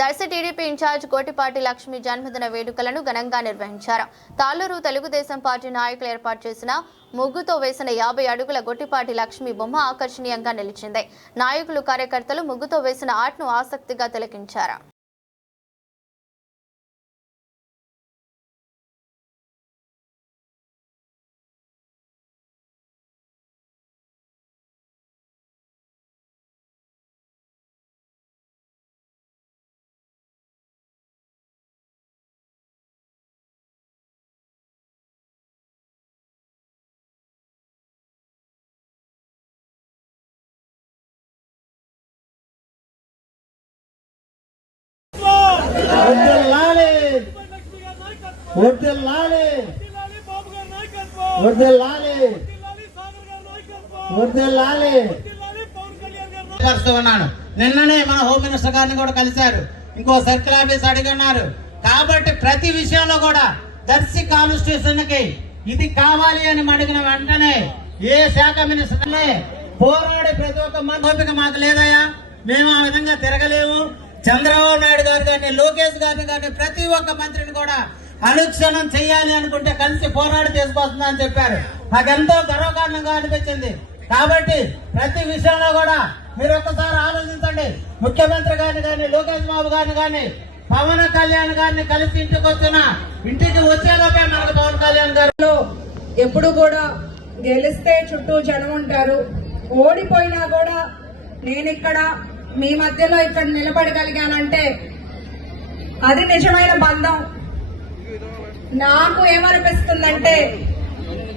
Darsi TDP incharge Kotipati Lakshmi జన్మదిన వేడుకలను ఘనంగా నిర్వహించారు. తాళ్లూరు తెలుగుదేశం పార్టీ నాయకులు ఏర్పాటు చేసిన ముగ్గుతో వేసిన 50 అడుగుల గొట్టిపాటి లక్ష్మి బొమ్మ ఆకర్షణీయంగా నిలిచింది. నాయకులు, కార్యకర్తలు ముగ్గుతో వేసిన ఆర్ట్ను ఆసక్తిగా తిలకించారు. నిన్ననే మన హోమ్ మినిస్టర్ గారిని కూడా కలిశారు. ఇంకో సర్కిల్ ఆఫీస్ అడిగిన్నారు. కాబట్టి ప్రతి విషయంలో కూడా దర్శి కాన్స్టిట్యూషన్ కి ఇది కావాలి అని అడిగిన వెంటనే ఏ శాఖ మినిస్టర్ పోరాడే ప్రతి ఒక్క ఓపిక మాకు లేదయా, మేము ఆ విధంగా తిరగలేము. చంద్రబాబు నాయుడు గారు కానీ, లోకేష్ గారిని కానీ, ప్రతి ఒక్క మంత్రిని కూడా అనుక్షణం చెయ్యాలి అనుకుంటే కలిసి పోరాడి తీసుకొస్తుందా అని చెప్పారు. నాకెంతో గర్వకారణంగా అనిపించింది. కాబట్టి ప్రతి విషయంలో కూడా మీరు ఒక్కసారి ఆలోచించండి. ముఖ్యమంత్రి గారిని కానీ, లోకేష్ బాబు గారిని కానీ, పవన్ కళ్యాణ్ గారిని కలిసి ఇంటికి వచ్చేలోపే మనకు పవన్ కళ్యాణ్ గారు ఎప్పుడు కూడా గెలిస్తే చుట్టూ జనం ఉంటారు, ఓడిపోయినా కూడా నేను ఇక్కడ మీ మధ్యలో ఇక్కడ నిలబడగలిగానంటే అది నిజమైన బంధం. నాకు ఏమనిపిస్తుందంటే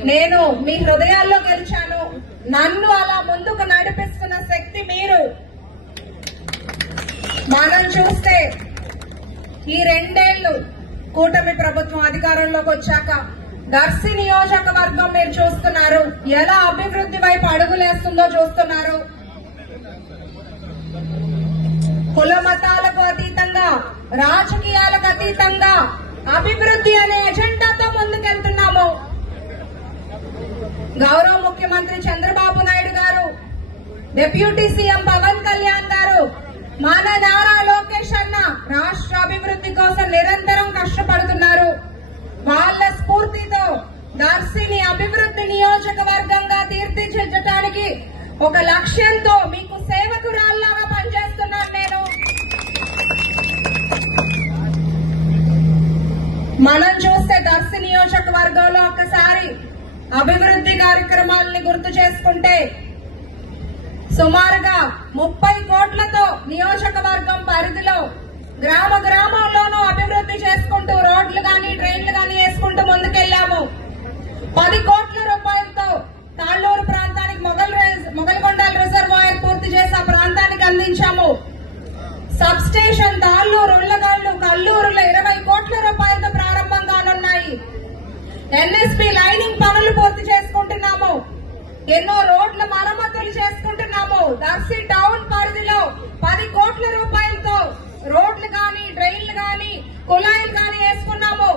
నేను మీ హృదయాల్లో గెలిచాను. నన్ను అలా ముందుకు నడిపిస్తున్న శక్తి మీరు. మనం చూస్తే ఈ 2 ఏళ్లు కూటమి ప్రభుత్వం అధికారంలోకి వచ్చాక దర్శి నియోజకవర్గం మీరు చూస్తున్నారు, ఎలా అభివృద్ధి వైపు అడుగులేస్తుందో చూస్తున్నారు. కుల మతాలకు అతీతంగా, రాజకీయాలకు అతీతంగా అభివృద్ధి అనే ఎజెండాతో ముందుకెళ్తున్నాము. గౌరవ ముఖ్యమంత్రి చంద్రబాబు నాయుడు గారు, డిప్యూటీ సీఎం పవన్ కళ్యాణ్ గారు, మన నారా లోకేష్ అన్న రాష్ట్ర అభివృద్ధి కోసం నిరంతరం కష్టపడుతున్నారు. వాళ్ళ స్ఫూర్తితో దర్శిని అభివృద్ధి నియోజకవర్గంగా తీర్చిదిద్దడానికి ఒక లక్ష్యంతో మీకు సేవకురాల్లాగా పనిచేస్తున్నాను నేను. మనం చూస్తే దర్శి నియోజకవర్గంలో ఒకసారి అభివృద్ధి కార్యక్రమాలని గుర్తు చేసుకుంటే సుమారుగా 30 కోట్లతో నియోజకవర్గం పరిధిలో గ్రామ గ్రామంలోనూ అభివృద్ధి చేసుకుంటూ రోడ్లు గాని, ట్రైన్లు గాని వేసుకుంటూ ముందుకెళ్లాము. 10 కోట్ల రూపాయలతో తాళ్లూరు ప్రాంతానికి మొగల్కొండల రిజర్వాయర్ పూర్తి చేసి ఆ ప్రాంతానికి అందించాము. సబ్ స్టేషన్ తాళ్లూరు, ఉళ్లగాళ్లు, కల్లూరులో 20 కోట్ల రూపాయలతో ప్రారంభం కానున్నాయి. ఎన్ఎస్పీ లైనింగ్ పనులు పూర్తి చేసుకుంటున్నాము. ఎన్నో రోడ్ల మరమ్మతులు చేసుకుంటున్నాము. దర్శి టౌన్ పరిధిలో 10 కోట్ల రూపాయలతో రోడ్లు గాని, డ్రైన్లు గాని, కుళాయిలు గాని వేసుకున్నాము.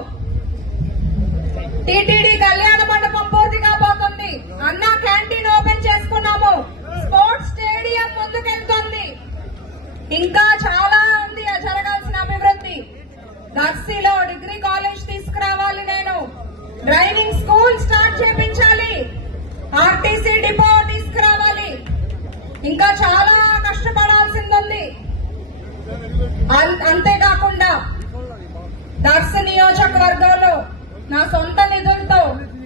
టీటీడీ కళ్యాణ మండపం పూర్తి కాబోతుంది. అన్నా క్యాంటీన్ ఓపెన్ చేసుకున్నాము. స్పోర్ట్స్ స్టేడియం ముందుకెళ్తుంది. ఇంకా చాలా ఉంది జరగాల్సిన అభివృద్ధి. దర్శిలో డిగ్రీ కాలేజ్ తీసుకురావాలి నేను. డ్రైవింగ్ స్కూల్ స్టార్ట్ చేయించాలి. ఆర్టీసీ డిపో తీసుకురావాలి. ఇంకా చాలా కష్టపడాల్సింది. అంతేకాకుండా దర్శి నియోజకవర్గంలో నా సొంత నిధులతో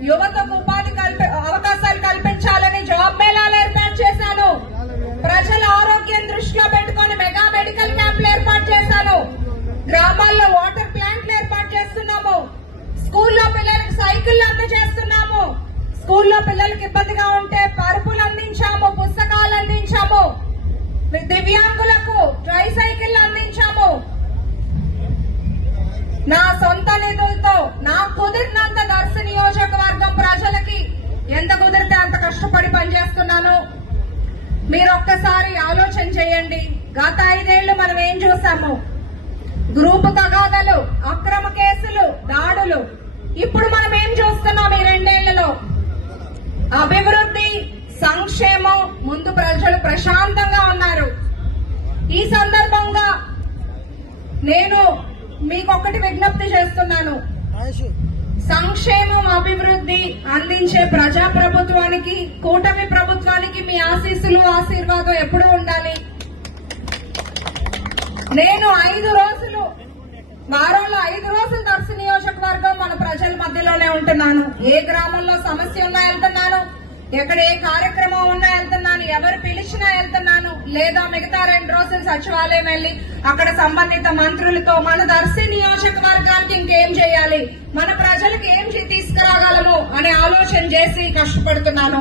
యువతకు ఉపాధి అవకాశాలు కల్పించాలని జాబ్ మేళాలు ఏర్పాటు చేశాను. ప్రజల ఆరోగ్యం దృష్టిలో పెట్టుకుని మెగా మెడికల్ క్యాంపులు ఏర్పాటు చేశాను. గ్రామాల్లో వాటర్ ప్లాంట్లు ఏర్పాటు చేస్తున్నాము. స్కూల్లో పిల్లలకు సైకిళ్లు అందజేస్తున్నాము. స్కూల్లో పిల్లలకు ఇబ్బందిగా ఉంటే పరుపులు అందించాము, పుస్తకాలు అందించాము. దివ్యాంగులకు ట్రై సైకిళ్లు అందించాము. నా సొంత నిధులతో నాకు కుదిరినంత దర్శి నియోజకవర్గం ప్రజలకి ఎంత కుదిరితే అంత కష్టపడి పనిచేస్తున్నాను. మీరు ఒక్కసారి ఆలోచన చేయండి. గత 5 ఏళ్లు మనం ఏం చూసాము? గ్రూపు తగాదాలు, అక్రమ కేసులు, దాడులు. ఇప్పుడు మనం ఏం చూస్తున్నాం ఈ 2 ఏళ్లలో? అభివృద్ధి, సంక్షేమం. ముందు ప్రజలు ప్రశాంతంగా ఉన్నారు. ఈ సందర్భంగా నేను మీకొక్కటి విజ్ఞప్తి చేస్తున్నాను. సంక్షేమం అభివృద్ధి అందించే ప్రజా ప్రభుత్వానికి, కూటమి ప్రభుత్వానికి మీ ఆశీస్సులు ఆశీర్వాదం ఎప్పుడూ ఉండాలి. నేను 5 రోజులు, వారంలో 5 రోజులు దర్శి నియోజకవర్గం మన ప్రజల మధ్యలోనే ఉంటున్నాను. ఏ గ్రామంలో సమస్య ఉన్నా వెళ్తున్నాను, ఎక్కడ ఏ కార్యక్రమం ఉన్నా వెళ్తున్నాను, ఎవరు పిలిచినా వెళ్తున్నాను. లేదా మిగతా 2 రోజులు సచివాలయం వెళ్లి అక్కడ సంబంధిత మంత్రులతో మన దర్శి నియోజకవర్గానికి ఇంకేం చేయాలి, మన ప్రజలకు ఏం తీసుకురాగలము అనే ఆలోచన చేసి కష్టపడుతున్నాను.